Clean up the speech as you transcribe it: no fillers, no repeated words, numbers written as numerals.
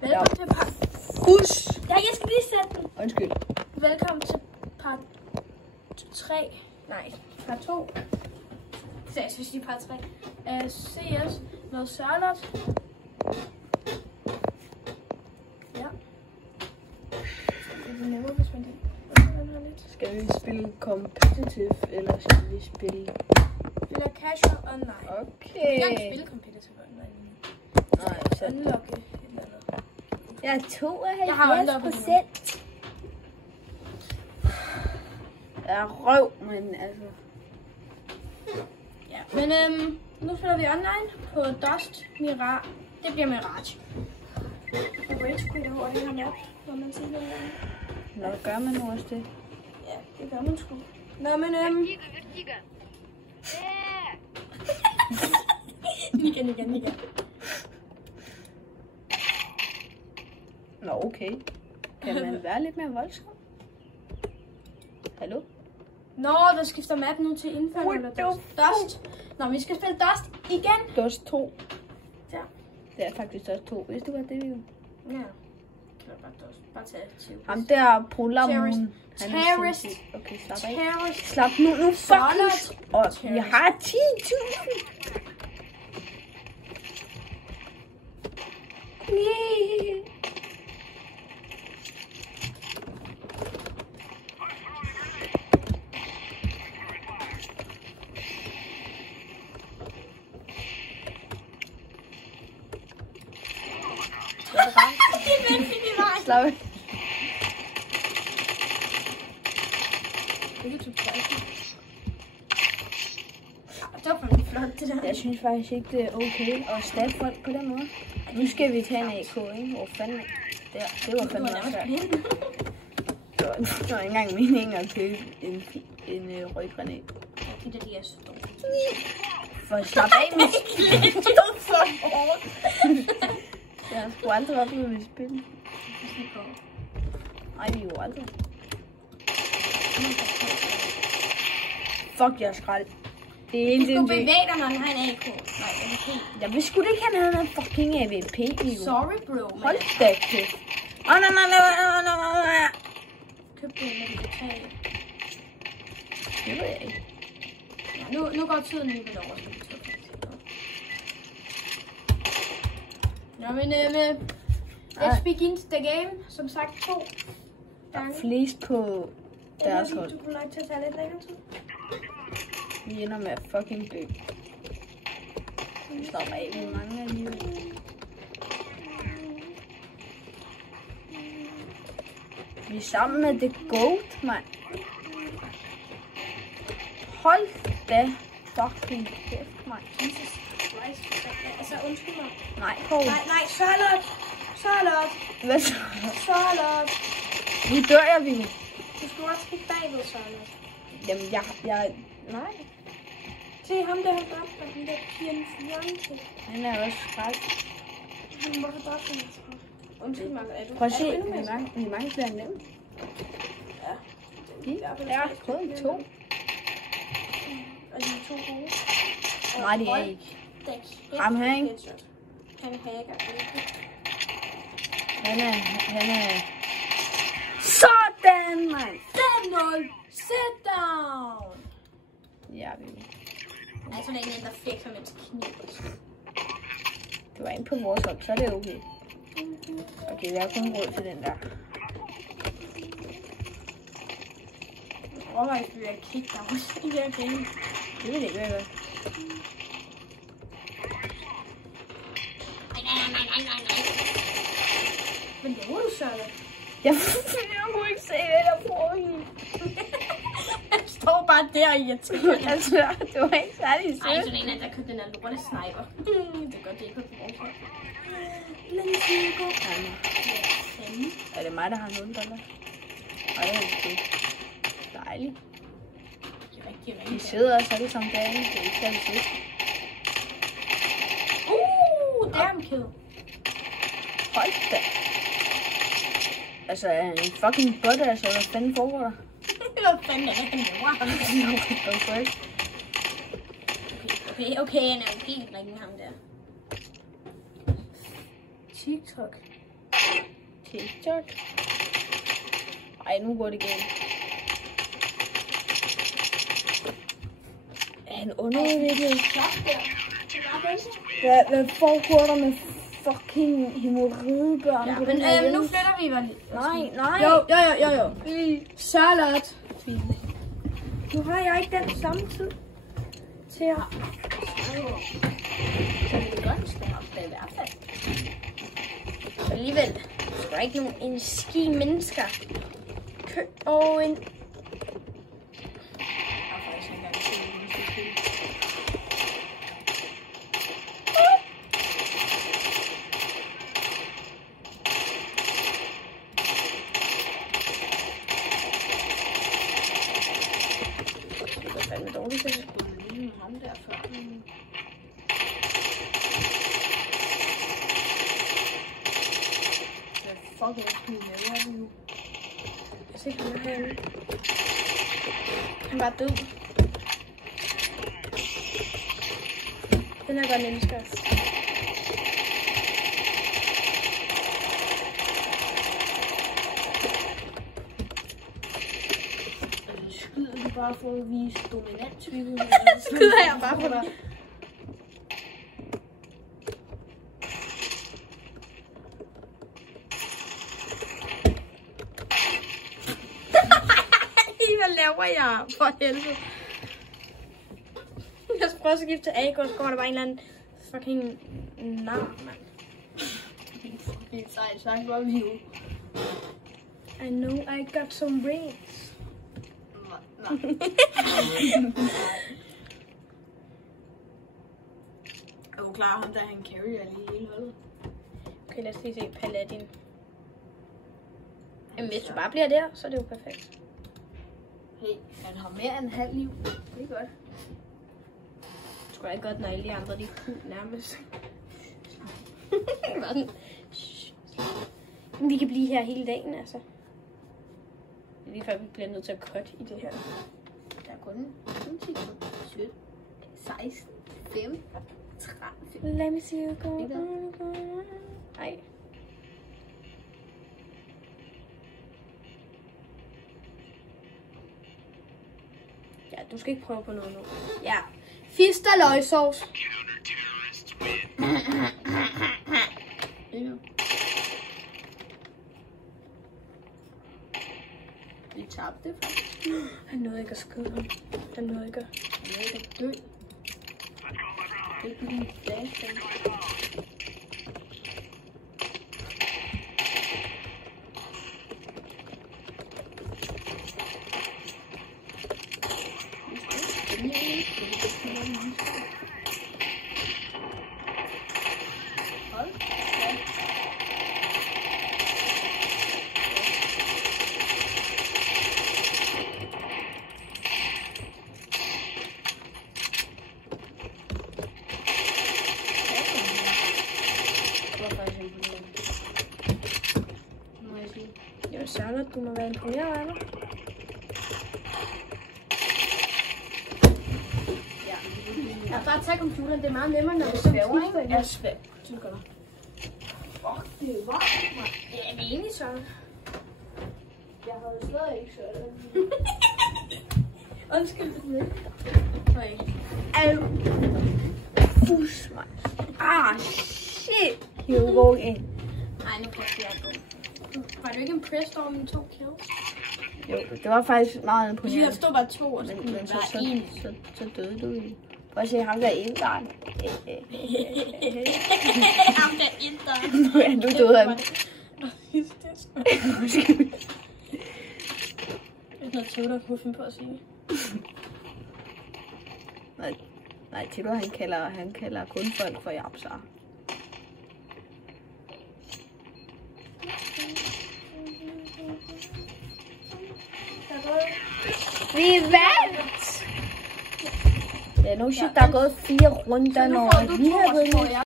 Velkommen til part... Husk! Ja, jeg skal lige sætte den. Undskyld. Velkommen til part 3. Nej, part 2. Så jeg synes lige part 3. CS med Charlotte. Ja. Det er nemmere, hvis man kan. Skal vi spille competitive, eller skal vi spille... Eller casual online. Okay. Jeg kan spille competitive online. Nej, så... Unlocke et eller andet. Jeg er Jeg har unlocket 72%. Jeg er røv, men altså... Ja, men nu spiller vi online på Dust Mirage. Det bliver Mirage. Og Rage Quit over den her map, når man siger det. Nå, gør man nu også det? Ja, det gør man sgu. Nå, men Nika. Nå, okay. Kan man være lidt mere voldsom? Hallo? Nå, der skifter map nu til Inferno eller Dust. Nå, vi skal spille Dust igen. Dust 2. Ja. Det er faktisk Dust 2. Hvis du godt det, jo. Ja. Kan jeg bare tage til. Ham der Polarmoon. Terrorist. Okay, slap af. Terrorist. Slap nu fucking. Og jeg har 10.000. Yeah. Slap af. Det var faktisk flot, det der. Jeg synes faktisk ikke, det er okay at stabbe folk på den måde. Nu skal vi tage en AK, ikke? Hvor fanden? Der, det var fandme også svært. Det var ikke engang meningen at købe en røggranat. De er så dumme. For slap af med Det var for hårdt. Jeg har sgu aldrig oplevet at spille. Ej, vi er jo aldrig. Fuck, jeg er skrald. Det er du bevæge dig, når han har en AK. Nej, AVP. Jeg vidste sgu da ikke, han havde en fucking AVP, jo. Sorry, bro. Hold da kæft. Nej. Køb det, når du kan tage. Det ved jeg ikke. Ja, nu går tiden lige over. Nå, men let's begin the game. Som sagt 2 gange. Flest på deres hold. Du kunne like til at tage lidt længere tid. Vi ender med at fucking dø. Vi slår af, vi mangler alligevel. Vi er sammen med The Goat, mand. Hold da fucking kæft, mand. Jesus Christ. Altså, undskyld mig. Nej, Paul. Nej, Charlotte. Hvad så? Charlotte. Nu dør jeg, vi. Du skal også kigge bagved, Charlotte. Jamen, jeg... Nej. Se ham der, han dræbte mig. Den der pigen Fiance. Han er også skræk. Hvorfor dræbte han mig? Undskyld mig, er du... Prøv at se, vi mange flere end dem. Ja. De er kun 2. Og de er 2 gode. Nej, det er ikke. Ham her, ikke? Han hacker. Han er... Sådan, mand! 5-0! Sit down! Ja, vi... Altså, det er en, der fik ham et kniv. Det var en på vores hold, så er det okay. Okay, jeg har kun råd til den der. Overvej, at vi er kigge der også i her game. Det vil det ikke være. Nej. Men det var du, Charlotte. Jeg kunne ikke se, hvad der foregik. Han står bare der og irriterer. Altså, det var ikke særlig sødt. Ej, sådan en, der købte den her lorte sniper. Det er godt, det ikke på vores hold. Er det mig, der har $0? Ej, det er okay. Dejligt. Det er rigtig. Vi sidder også alle sammen derinde. Det er ikke særlig sødt. Damn kill. Hold da. Altså, er han en fucking bot, altså, hvad fanden foregår der? Hvad fanden er det, han Okay, han er jo helt ringen ham der. TikTok. TikTok. Ej, nu går det galt. Er han underudviklet? Hvad foregår der med fucking hemorridebørn? Ja, men nu flytter vi vel. Nej. Jo. Charlotte. Nu har jeg ikke den samme tid til at... Så det er godt, skal opdage i hvert fald. Så alligevel, der er ikke nogen en ski mennesker. Og en... Det er dårligt, at jeg ham der før. Fuck, jeg skal lave nu. Jeg ser ham herinde. Han var død. Den er godt mennesker. Skyder du bare for at vise dominans? Skyder jeg bare på dig. Hvad laver jeg? For helvede. Jeg skal prøve at skifte til A, så kommer der bare en eller anden fucking nar, mand. Det er sejt sagt, hvor vi jo. I know I got some rings. Nej. Er du klar, ham der han carrier lige hele holdet? Okay, lad os lige se Paladin. Jamen, hvis du bare bliver der, så er det jo perfekt. Hey, han har mere end halv liv. Det er godt. Det tror jeg godt, når alle de andre de kunne nærmest. Vi kan blive her hele dagen, altså. Det er lige før, vi bliver nødt til at cut i det her. Der er kun 17, 16, 5, 13. Let me see you go. Ej. Ja, du skal ikke prøve på noget nu. Ja. Fisk og løgsovs. Vi tabte faktisk. Han nåede ikke at skyde ham. Han nåede ikke at dø. Det er på din dag. Jo, Charlotte, du må være imponeret af dig. Ja, bare tag computeren, det er meget nemmere, når du svæver, ikke? Jeg svæver. Sådan gør du. Fuck, det er varmt, mand. Ja, vi er enige, Charlotte. Jeg har jo slet ikke Charlotte. Undskyld, det er ikke. Okay. Au. Fus, mand. Ah, shit. Here we go again. Ej, nu kan jeg gå. Var du ikke impressed over mine 2 kills? Jo, det var faktisk meget imponerende. Der stod bare 2, og så kunne Men det være 1. så døde du jo. Prøv at se ham der indgang. Ham der indgang. Nu døde han. Det er noget Tudor, kunne finde på at sige. Nej, Tudor han kalder kun folk for japsar. Vi vandt! Det er no shit, der er gået 4 runder, når vi har vundet.